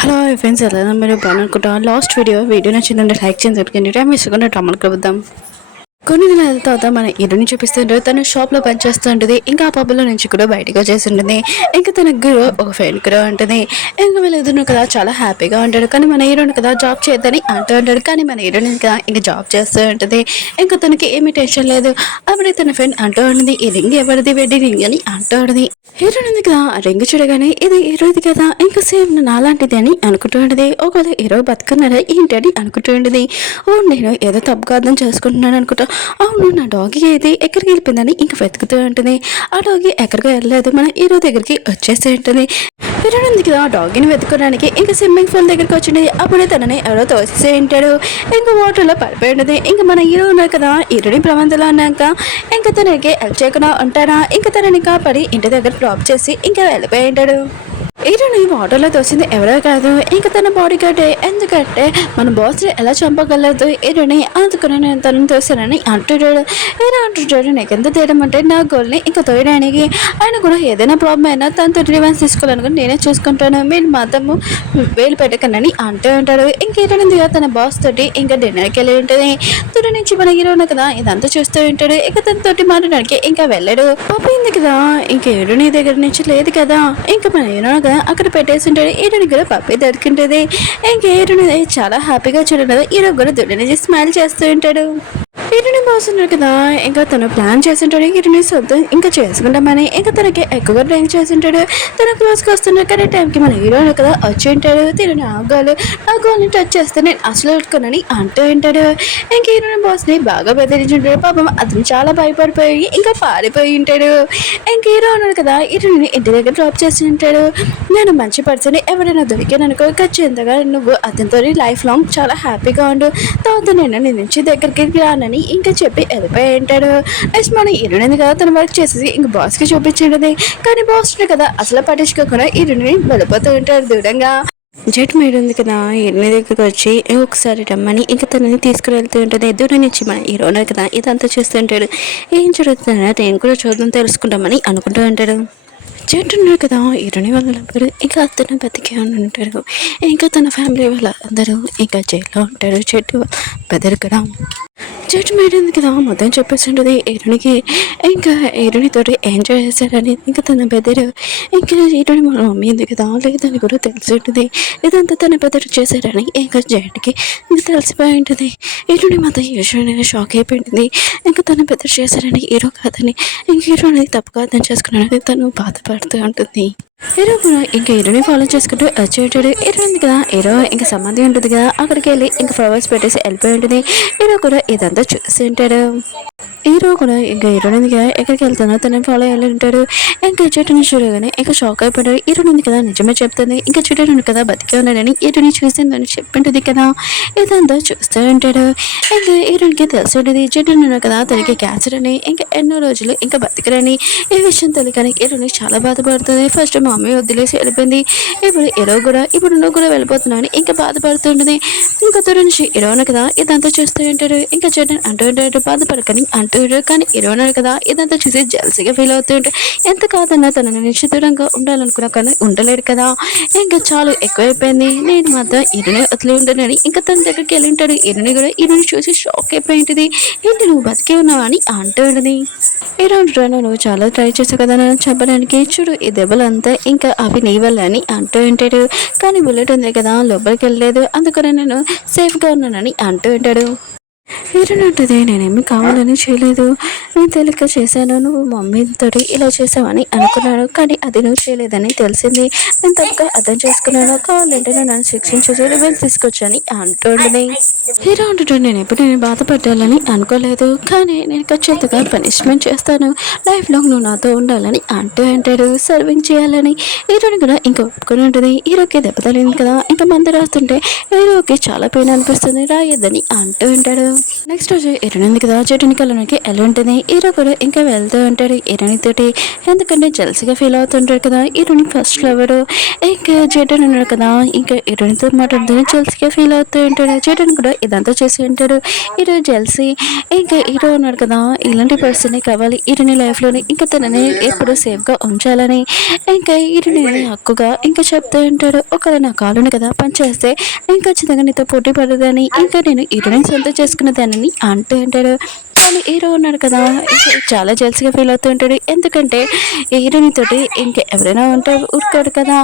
Hello friends, ఎలా మీరు బాగునుకుంటా. Last video నచ్చిందంటే లైక్ చేయండి. దొరికింది టైం వేసుకుంటే డ్రామాలకు కలుద్దాం. కొన్ని నెలల తర్వాత మన హీరోని చూపిస్తుంటే తన షాప్లో పనిచేస్తుంటుంది. ఇంకా ఆ పబ్లో నుంచి కూడా బయటకు వచ్చేసింటుంది. ఇంకా తన గురు ఒక ఫ్రెండ్ కూడా ఉంటుంది. ఇంకా వీళ్ళిద్దరు కదా చాలా హ్యాపీగా ఉంటాడు. కానీ మన హీరోని కదా జాబ్ చేయొద్దని అంటూ ఉంటాడు. కానీ మన హీరోని ఇంకా జాబ్ చేస్తూ ఉంటుంది. ఇంకా తనకి ఏమీ టెన్షన్ లేదు. అప్పుడే తన ఫ్రెండ్ అంటూ ఉంటుంది, ఈ రింగ్ ఎవరిది, వెడ్డింగ్ రింగ్ అని అంటూ ఉంటుంది. హీరోయిన్ ఉంది కదా, ఆ రింగ్ చూడగానే ఇది హీరోది కదా, ఇంకా సేమ్ నాలాంటిది అని అనుకుంటూ ఉంటుంది. ఒకవేళ హీరో బతుకున్నారా ఏంటని అనుకుంటూ ఉంటుంది. ఓ నేను ఏదో తప్పుగా అర్థం చేసుకుంటున్నాను అనుకుంటా. అవును, నా డాగి ఏది ఎక్కడికి వెళ్ళిపోయిందని ఇంకా వెతుకుతూ ఉంటుంది. ఆ డాగి ఎక్కడికి వెళ్ళలేదు, మన హీరో దగ్గరికి వచ్చేసి ఉంటుంది. హీరోయిన్ ఉంది కదా, ఆ డాగిని వెతుకోవడానికి ఇంకా స్విమ్మింగ్ పూల్ దగ్గరికి వచ్చింది. అప్పుడే తనని ఎవరో తోసేసి ఉంటాడు. ఇంకా వాటర్లో పడిపోయి ఉంటుంది. ఇంకా మన హీరో ఉన్నారు కదా, హీరోని ప్రమాదంలో అన్నాక ఇంకా తనకి హెల్ప్ చేయకుండా ఉంటారా, ఇంకా తనని కాపాడి ఇంటి దగ్గర డ్రాప్ చేసి ఇంకా వెళ్ళిపోయి ఉంటాడు. హీరోని వాటర్లో తోసింది ఎవరో కాదు, ఇంకా తన బాడీ గార్డే. ఎందుకంటే మన బాస్ని ఎలా చంపగలదు హీరోని, అందుకని నేను తనని తోసానని అంటున్నాడు. హీరో అంటుంటాడు, నీకు ఎంత తీయడం అంటే నా గోల్ని ఇంకా తోయడానికి. ఆయన కూడా ఏదైనా ప్రాబ్లం అయినా తనతో రివెన్స్ తీసుకోవాలనుకుని నేనే చూసుకుంటాను, మీరు మాత్రము వేలు పెట్టకండి అంటూ ఉంటాడు. ఇంక హీరోని తన బాస్ తోటి ఇంకా డిన్నర్కి వెళ్ళి ఉంటుంది. దూరం నుంచి మన హీరోని కదా ఇదంతా చూస్తూ ఉంటాడు. ఇక తనతోటి మాట్లాడడానికి ఇంకా వెళ్ళాడు. పోయింది కదా, ఇంక హీరోని దగ్గర నుంచి లేదు కదా, ఇంకా మన హీరో కదా అక్కడ పెట్టేసి ఉంటాడు. హీరోని కూడా పప్పి దొరికింటుంది. ఇంకా హీరోని చాలా హ్యాపీగా చూడలేదు. హీరో కూడా దుడ్డు నుంచి స్మైల్ చేస్తూ ఉంటాడు. హీరోని బాస్ ఉన్నారు కదా, ఇంకా తను ప్లాన్ చేసింటాడు హీరోని సొంతం ఇంకా చేసుకుంటామని. ఇంకా తనకి ఎక్కువగా డ్రింక్ చేసింటాడు. తన క్లోజ్కి వస్తున్నాడు కానీ టైంకి మన హీరో కదా వచ్చి ఉంటాడు. తిరిగి ఆ గోల్ని టచ్ చేస్తే నేను అసలు పెట్టుకున్నాని అంటూ ఉంటాడు. ఇంకా హీరోని బాస్ని బాగా బెదిరించుంటాడు. పాపం అతను చాలా భయపడిపోయి ఇంకా పారిపోయి ఉంటాడు. ఇంక హీరో ఉన్నాడు కదా, హీరోని ఇంటి దగ్గర డ్రాప్ చేసి ఉంటాడు. నేను మంచి పర్సన్ ఎవరైనా దొరికాననుకో ఖచ్చితంగా నువ్వు అతనితో లైఫ్ లాంగ్ చాలా హ్యాపీగా ఉండు, తర్వాత నేను నీ నుంచి దగ్గరికి రానని ఇంకా చెప్పి వెళ్ళిపోయి ఉంటాడు. నెక్స్ట్ మన హీరోయిన్ కదా తన వర్క్ చేసేసి ఇంక బాస్కి చూపించేది. కానీ బాస్ కదా అసలు పట్టించుకోకుండా హీరోయిన్ వెళ్ళిపోతూ ఉంటాడు దూరంగా. జట్ మేడ్ ఉంది కదా, హీరోని దగ్గరికి వచ్చి ఒకసారి రమ్మని ఇంకా తనని తీసుకుని వెళ్తూ ఉంటుంది. దూరం నుంచి మన హీరోనే కదా ఇదంతా చేస్తూ ఉంటాడు. ఏం జరుగుతుందో నేను కూడా చూద్దాం తెలుసుకుంటామని అనుకుంటూ ఉంటాడు. జట్ ఉన్నారు కదా, హీరోని వాళ్ళందరూ ఇంకా అతను బతికే ఉంటారు. ఇంకా తన ఫ్యామిలీ వాళ్ళందరూ ఇంకా జైల్లో ఉంటారు. చెట్టు బెదరు కదా, జడ్జ్ మేడం కదా మొత్తం చెప్పేసి ఉంటుంది హీరోనికి. ఇంకా హీరోనితో ఎంజాయ్ చేశారని ఇంకా తన బెదరు ఇంకా హీరోని మన మమ్మీ ఉంది కదా లేదని కూడా తెలిసి ఉంటుంది. ఇదంతా తన బెదరు చేశారని ఇంకా జడ్కి ఇంకా తెలిసిపోయి ఉంటుంది. హీరోని మాత్రం హీరోని షాక్ అయిపోయింది. ఇంకా తన బెదరు చేశారని హీరో కాదని ఇంక హీరో అనేది తప్పుగా అర్థం చేసుకున్నాడని తను బాధపడుతూ ఉంటుంది. హీరో కూడా ఇంకా హీరోని ఫాలో చేసుకుంటూ వచ్చేటాడు. హీరో ఉంది కదా, హీరో ఇంకా సంబంధం ఉంటుంది కదా, అక్కడికి వెళ్ళి ఇంకా ఫ్లవర్స్ పెట్టేసి వెళ్ళిపోయి ఉంటుంది. హీరో కూడా ఇదంతా చూసి ఉంటాడు. హీరో కూడా ఇంకా హీరోని ఉంది కదా ఎక్కడికి వెళ్తానో తనని ఫాలో అయ్యి ఉంటాడు. ఇంకా చెట్టుని చూడగానే ఇంకా షాక్ అయిపోయాడు. హీరోని ఉంది కదా నిజమే చెప్తుంది, ఇంకా చెట్టుని కదా బతికే ఉన్నాడని హీరోని చూసిందని చెప్పింటుంది కదా, ఇదంతా చూస్తూ ఉంటాడు. ఇంకా హీరోనికి తెలిసి ఉంటుంది చెట్టుని కదా తనకి క్యాన్సర్ అని ఇంకా ఎన్నో రోజులు ఇంకా బతికరని. ఈ విషయం తెలియకని హీరోని చాలా బాధపడుతుంది. ఫస్ట్ మా మమ్మీ వదిలేసి వెళ్ళిపోయింది, ఇప్పుడు నువ్వు కూడా వెళ్ళిపోతున్నావు అని ఇంకా బాధపడుతుంటుంది. ఇంకా దూరం నుంచి హీరోను కదా ఇదంతా చూస్తూ ఉంటాడు. ఇంకా చెట్టుని అంటూ ఉంటాడు బాధపడకని అంటూ ఉంటాడు. కానీ హీరోను కదా ఇదంతా చూసి జల్సీగా ఫీల్ అవుతూ ఉంటాడు. ఎంత కాదన్నా తన నుంచి దూరంగా ఉండాలనుకున్నా కానీ ఉండలేడు కదా, ఇంకా చాలా ఎక్కువైపోయింది, నేను మాత్రం హీరోని వదిలి ఉంటానని ఇంకా తన దగ్గరికి వెళ్ళి ఉంటాడు. హీరోని కూడా హీరోని చూసి షాక్ అయిపోయి ఉంటుంది. ఏంటి నువ్వు బతికే ఉన్నావా అని అంటూ ఉంటుంది. హీరో నువ్వు చాలా ట్రై చేసావు కదా నన్ను చంపడానికి, చూడు ఈ దెబ్బలంతా ఇంకా అవి నీ వల్ల అని అంటూ ఉంటాడు. కానీ బుల్లెట్ ఉంది కదా లోపలికి వెళ్ళలేదు, అందుకని నేను సేఫ్గా ఉన్నానని అంటూ ఉంటాడు. హీరోయిన్ ఉంటుంది, నేనేమి కావాలని చేయలేదు, నేను తెలియక చేశాను, నువ్వు మమ్మీతో ఇలా చేసావని అనుకున్నాను, కానీ అది నువ్వు చేయలేదని తెలిసింది, నేను తప్పుగా అర్థం చేసుకున్నాను, కావాలంటే నన్ను శిక్షించు రివెంజ్ తీసుకొచ్చని అంటుంది. హీరో అంటుంటాడు, నేను బాధపడాలని అనుకోలేదు, కానీ నేను ఖచ్చితంగా పనిష్మెంట్ చేస్తాను, లైఫ్ లాంగ్ నువ్వు నాతో ఉండాలని అంటూ అంటాడు. సర్వింగ్ చేయాలని హీరోని కూడా ఇంకా ఒప్పుకొని ఉంటుంది. హీరోకి దెబ్బ తగిలింది కదా, ఇంకా మంది రాస్తుంటే హీరోకి చాలా పెయిన్ అనిపిస్తుంది, రాయొద్దని అంటూ ఉంటాడు. నెక్స్ట్ రోజు ఇరునింది కదా చెట్టుని కళ్ళకి ఎలా ఉంటుంది. హీరో కూడా ఇంకా వెళ్తూ ఉంటాడు ఇరునితోటి. ఎందుకంటే జల్సీగా ఫీల్ అవుతుంటాడు కదా ఇరుని ఫస్ట్ లవరు. ఇంకా జటన్ ఉన్నాడు కదా, ఇంకా ఇరునితో మాట్లాడుతూ జల్సీగా ఫీల్ అవుతూ ఉంటాడు. జటన్ కూడా ఇదంతా చేసి ఉంటాడు. హీరో జల్సీ ఇంకా హీరో ఉన్నాడు కదా, ఇలాంటి పర్సన్ కావాలి ఇరుని లైఫ్లోని, ఇంకా తనని ఎప్పుడు సేఫ్గా ఉంచాలని ఇంకా ఇరుని హక్కుగా ఇంకా చెప్తూ ఉంటాడు. ఒకవేళ నా కాలుని కదా పనిచేస్తే నేను ఖచ్చితంగా నీతో పోటీ పడదని, ఇంకా నేను హీరోని సొంతం చేసుకున్న దానిని అంటూ ఉంటాడు. కానీ హీరో ఉన్నాడు కదా చాలా జెల్స్గా ఫీల్ అవుతూ ఉంటాడు. ఎందుకంటే హీరోని తోటి ఇంకా ఎవరైనా ఉంటే ఊరుకోడు కదా.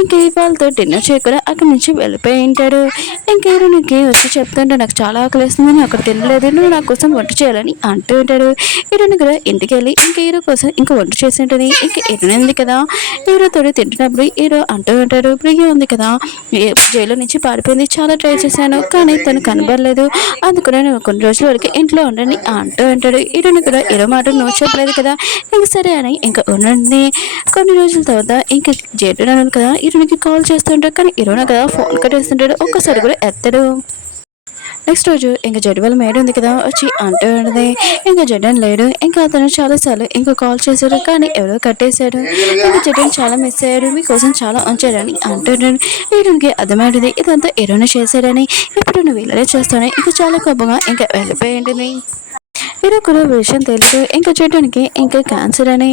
ఇంకా వాళ్ళతో డిన్నర్ చేయకుండా అక్కడి నుంచి వెళ్ళిపోయి ఉంటాడు. ఇంకా హీరోనికి వచ్చి చెప్తుంటే నాకు చాలా ఆకలిస్తుంది, నేను అక్కడ తినలేదు, నువ్వు నా కోసం వంట చేయాలని అంటూ ఉంటాడు. హీరోని కూడా ఇంటికి వెళ్ళి ఇంకా హీరో కోసం ఇంకా వంట చేసి ఉంటుంది. ఇంకా హీరోని ఉంది కదా హీరోతో తింటున్నప్పుడు హీరో అంటూ ఉంటాడు, ప్రియ ఉంది కదా జైలు నుంచి పారిపోయింది, చాలా ట్రై చేశాను కానీ తను కనబడలేదు, అందుకు నేను కొన్ని రోజుల వరకు ఇంట్లో ఉండండి అంటూ అంటాడు. హీరోని కూడా హీరో మాట నో చెప్పలేదు కదా, ఇంక సరే అని ఇంకా ఉండండి. కొన్ని రోజుల తర్వాత ఇంకా జేడు కదా హీరోనికి కాల్ చేస్తుంటాడు, కానీ హీరోని కదా ఫోన్ కట్టేస్తుంటాడు, ఒక్కసారి కూడా ఎత్తడు. నెక్స్ట్ రోజు ఇంకా జడ్ వాళ్ళ మేడ ఉంది కదా వచ్చి అంటూ ఉన్నది. ఇంకా జడన్ లేడు. ఇంకా అతను చాలాసార్లు ఇంకా కాల్ చేశాడు కానీ ఎవరో కట్టేశాడు. ఇంకా జడన్ చాలా మిస్ అయ్యాడు, మీకోసం చాలా ఉంచాడని అంటున్నాడు. హీరోకి అర్థమైంది ఇదంతా హీరోని చేశాడని. ఇప్పుడు నువ్వు ఇలానే చేస్తాను ఇంకా చాలా కోపంగా ఇంకా వెళ్ళిపోయి ఉంటుంది. హీరో కూడా విషయం తెలుసు ఇంకా చేయడానికి ఇంకా క్యాన్సర్ అని,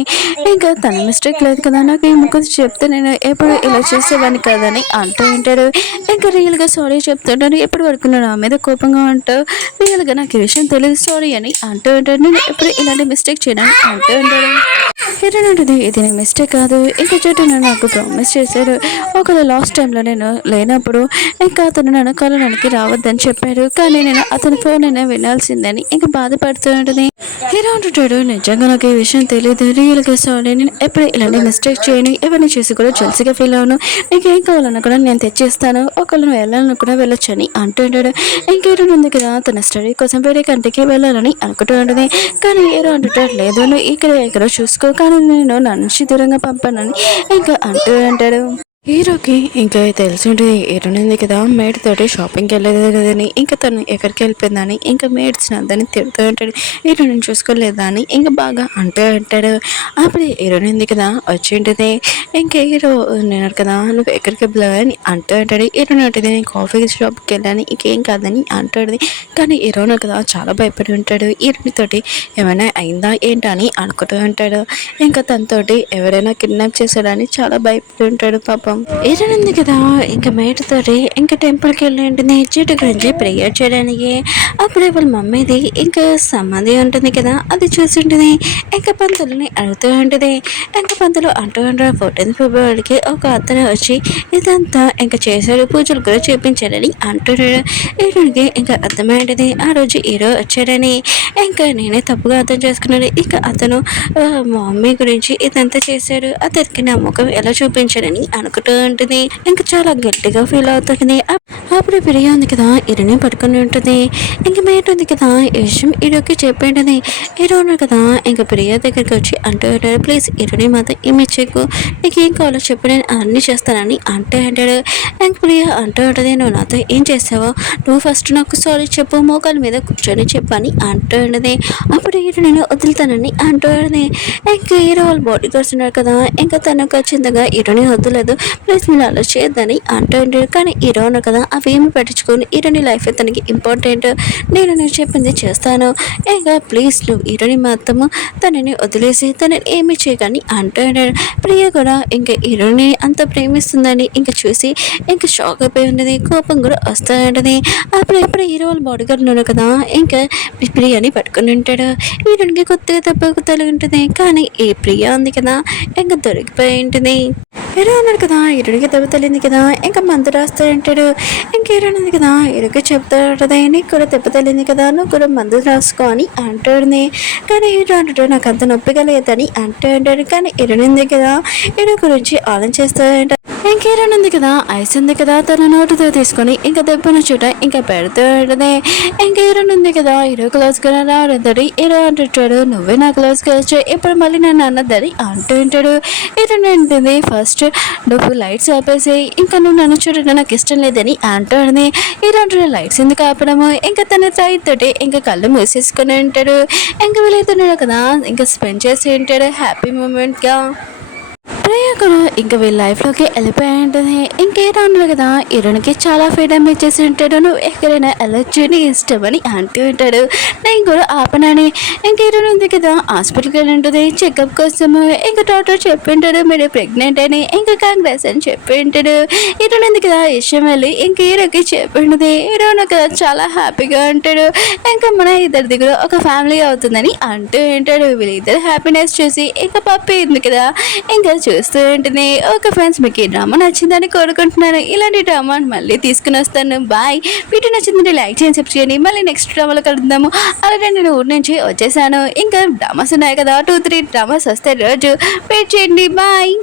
ఇంకా తన మిస్టేక్ లేదు కదా, నాకు ఈ ముక్కు చెప్తే నేను ఎప్పుడు ఇలా చేసేవాడిని కదని అంటూ ఉంటాడు. ఇంకా రియల్గా సారీ చెప్తుంటాను, ఎప్పుడు వరకు నా మీద కోపంగా ఉంటావు, రియల్గా నాకు ఈ విషయం తెలియదు సారీ అని అంటూ ఉంటాడు. నేను ఎప్పుడు ఇలాంటి మిస్టేక్ చేయడానికి అంటూ ఉంటాడు. హీరో ఉంటుంది ఇది నేను మిస్టేక్ కాదు, ఇంకా చెట్టు నాకు ప్రామిస్ చేశాడు, ఒకవేళ లాస్ట్ టైంలో నేను లేనప్పుడు ఇంకా అతను నన్ను కలవడానికి రావద్దని చెప్పాడు, కానీ నేను అతని ఫోన్ అయినా వినాల్సిందని ఇంకా బాధపడుతూ ఉంటుంది. హీరో అంటుంటాడు నిజంగా నాకు ఈ విషయం తెలియదు, రియల్గా సారీ, నేను ఎప్పుడు ఇలాంటి మిస్టేక్ చేయను, ఎవరిని చేసి కూడా జల్సీగా ఫీల్ అవును, నీకు ఏం కావాలన్నా కూడా నేను తెచ్చిస్తాను, ఒకవేళ నువ్వు వెళ్ళాలని కూడా వెళ్ళొచ్చని అంటుంటాడు. ఇంకా హీరో ఉంది కదా తన స్టడీ కోసం వేరే కంటికి వెళ్ళాలని అనుకుంటూ ఉంటుంది. కానీ హీరో అంటుంటాడు లేదు నువ్వు ఇక్కడ చూసుకో, కానీ నేను నా నుంచి దూరంగా పంపానని ఇంకా అంటూ అంటాడు. హీరోకి ఇంకా తెలిసి ఉంటుంది హీరోనింది కదా మేడ్ తోటి షాపింగ్కి వెళ్ళలేదు కదని, ఇంకా తను ఎక్కడికి వెళ్ళిపోయిందని ఇంకా మేడ్స్ అందరినీ తిడుతూ ఉంటాడు, హీరోని చూసుకోలేదా అని ఇంకా బాగా అంటూ ఉంటాడు. అప్పుడు హీరోనింది కదా వచ్చి ఉంటుంది. ఇంకా హీరో నేను కదా నువ్వు ఎక్కడికి వెళ్ళావు అని అంటూ ఉంటాడు. హీరోని ఉంటుంది నేను కాఫీ షాప్కి వెళ్ళాను ఇంకేం కాదని అంటాడు. కానీ హీరోని కదా చాలా భయపడి ఉంటాడు, హీరోనితోటి ఏమైనా అయిందా ఏంటని అనుకుంటూ ఉంటాడు. ఇంకా తనతోటి ఎవరైనా కిడ్నాప్ చేశాడని చాలా భయపడి ఉంటాడు పాపం. ఏదైనా కదా ఇంకా మేటతోటి ఇంకా టెంపుల్కి వెళ్ళి ఉంటుంది చెట్టు గురించి ప్రేయర్ చేయడానికి. అప్పుడే వాళ్ళ మమ్మీది ఇంకా సమాధి ఉంటుంది కదా అది చూసి ఉంటుంది. ఇంకా పంతులని అడుగుతూ ఉంటుంది. ఇంకా పంతులు అంటూ ఉంటారు 14th ఫిబ్రవరికి ఒక అతను వచ్చి ఇదంతా ఇంకా చేశాడు, పూజలు కూడా చేపించాడని అంటున్నాడు. హీరోకి ఇంకా అర్థమైంది ఆ రోజు హీరో వచ్చాడని. ఇంకా నేనే తప్పుగా అర్థం చేసుకున్నాడు, ఇంకా అతను మా మమ్మీ గురించి ఇదంతా చేశాడు, అతనికి నా ముఖం ఎలా చూపించాడని అనుకుంటూ ఉంటుంది. ఇంకా చాలా గట్టిగా ఫీల్ అవుతుంది. అప్పుడు ప్రియ ఉంది కదా ఇరుని పట్టుకుని ఉంటుంది. ఇంకా మేట ఉంది కదా ఈ విషయం హీరోకి చెప్పి ఉంటుంది. హీరో ఉన్నాడు కదా ఇంకా ప్రియ దగ్గరికి వచ్చి అంటూ ఉంటాడు ప్లీజ్ ఇరుని మాత్రం ఇమేజ్ చెక్కు, నీకు ఏం కావాలో చెప్పు నేను అన్నీ చేస్తానని అంటూ అంటాడు. ఇంకా ప్రియ అంటూ ఉంటుంది నువ్వు నాతో ఏం చేసావో నువ్వు ఫస్ట్ నాకు సారీ చెప్పు, మోకాల మీద కూర్చొని చెప్పని అంటూ ఉంటుంది. అప్పుడు హీరో నేను వదులుతానని అంటూ ఉంటుంది. ఇంకా హీరో వాళ్ళ బాడీ గార్డ్స్ ఉన్నారు కదా ఇంకా తను ఖచ్చితంగా హీరోని వద్దులేదు ప్లీజ్ మీరు అలా చేయొద్దని అంటూ ఉంటాడు. కానీ హీరో ఉన్నారు కదా అవేమి పట్టించుకొని హీరోని లైఫ్ తనకి ఇంపార్టెంట్, నేను చెప్పింది చేస్తాను, ఇంకా ప్లీజ్ నువ్వు హీరోని మాత్రము తనని వదిలేసి తనని ఏమి చేయగాని అంటూ ఉంటాడు. ప్రియ కూడా ఇంకా హీరోని అంత ప్రేమిస్తుందని ఇంకా చూసి ఇంకా షాక్ అయిపోయి ఉన్నది, కోపం కూడా వస్తూ ఉంటుంది. అప్పుడు హీరో వాళ్ళ బాడీ గార్డ్ ఉన్నారు కదా ఇంకా ప్రియని పట్టుకుని ఉంటాడు. హీరోనికి కొత్తగా తప్పకు తల్లి ఉంటుంది, కానీ ఈ ప్రియ ఉంది కదా ఇంకా దొరికిపోయి ఉంటుంది. హీరో ఉన్నాడు కదా హీరోకి దెబ్బ తల్లింది కదా ఇంకా మందు రాస్తూ ఉంటాడు. ఇంక హీరో ఉంది కదా హీరోకి చెప్తూ ఉంటుంది నీకు కూడా దెబ్బ తల్లింది కదా నువ్వు కూడా మందు రాసుకో అని అంటుంది. కానీ హీరో అంటాడు నాకు అంత నొప్పిగా లేదని అంటూ ఉంటాడు. కానీ హీరోని ఉంది కదా హీరో గురించి ఆలోచిస్తూ ఉంటాడు. ఇంకా హీరోయిన్ ఉంది కదా, ఐస్ ఉంది కదా, తన నోటుతో తీసుకొని ఇంకా దెబ్బన చూట ఇంకా పెడుతూ ఉంటుంది. ఇంకా హీరోయిన్ ఉంది కదా, హీరో క్లోజ్గా రావడంతో హీరో అంటుంటాడు, నువ్వే నా క్లోజ్గా వచ్చావు, ఇప్పుడు మళ్ళీ నన్ను అన్నదని అంటూ ఉంటాడు. హీరోయిన్ ఉంటుంది, ఫస్ట్ నువ్వు లైట్స్ ఆపేసి ఇంకా నువ్వు నన్ను చూడడం నాకు ఇష్టం లేదని అంటుంది. హీరో అంటాడు, లైట్స్ ఎందుకు ఆపడము, ఇంకా తన తోటి ఇంకా కళ్ళు మూసేసుకొని ఉంటాడు. ఇంకా వీళ్ళైతున్నాడు కదా, ఇంకా స్పెండ్ చేసి ఉంటాడు హ్యాపీ మూమెంట్గా. ప్రియ కూడా ఇంకా వీళ్ళ లైఫ్లోకి వెళ్ళిపోయి ఉంటుంది. ఇంకేదో ఉండదు కదా, హీరోయిన్కి చాలా ఫ్రీడమ్ ఇచ్చేసి ఉంటాడు, నువ్వు ఎక్కడైనా వెళ్ళొచ్చు నీ ఇష్టమని అంటూ ఉంటాడు. నేను కూడా ఆపనని. ఇంక హీరోయిన్ ఉంది కదా, హాస్పిటల్కి వెళ్ళి ఉంటుంది చెకప్ కోసము. ఇంకా డాక్టర్ చెప్పింటాడు మీరు ప్రెగ్నెంట్ అని, ఇంకా కాంగ్రెస్ అని చెప్పి ఉంటాడు. హీరోయిన్ ఉంది కదా, విషయం వెళ్ళి ఇంక హీరోకి చెప్పిండది. హీరోయిన్ కదా చాలా హ్యాపీగా ఉంటాడు. ఇంకా మన ఇద్దరి దగ్గర ఒక ఫ్యామిలీ అవుతుందని అంటూ ఉంటాడు. వీళ్ళిద్దరు హ్యాపీనెస్ చూసి ఇంకా పప్పి ఉంది కదా, ఇంకా చూస్తూ ఉంటుంది. ఓకే ఫ్రెండ్స్, మీకు ఈ డ్రామా నచ్చిందని కోరుకుంటున్నాను. ఇలాంటి డ్రామాని మళ్ళీ తీసుకుని వస్తాను. బాయ్. వీడియో నచ్చిందంటే లైక్ చేయండి, సబ్స్క్రైబ్ చేయండి. మళ్ళీ నెక్స్ట్ డ్రామాలో కలుద్దాము. అలాగే నేను ఊరి నుంచి వచ్చేసాను. ఇంకా డ్రామాస్ ఉన్నాయి కదా, 2-3 డ్రామాస్ వస్తే రోజు వెయిట్ చేయండి. బాయ్.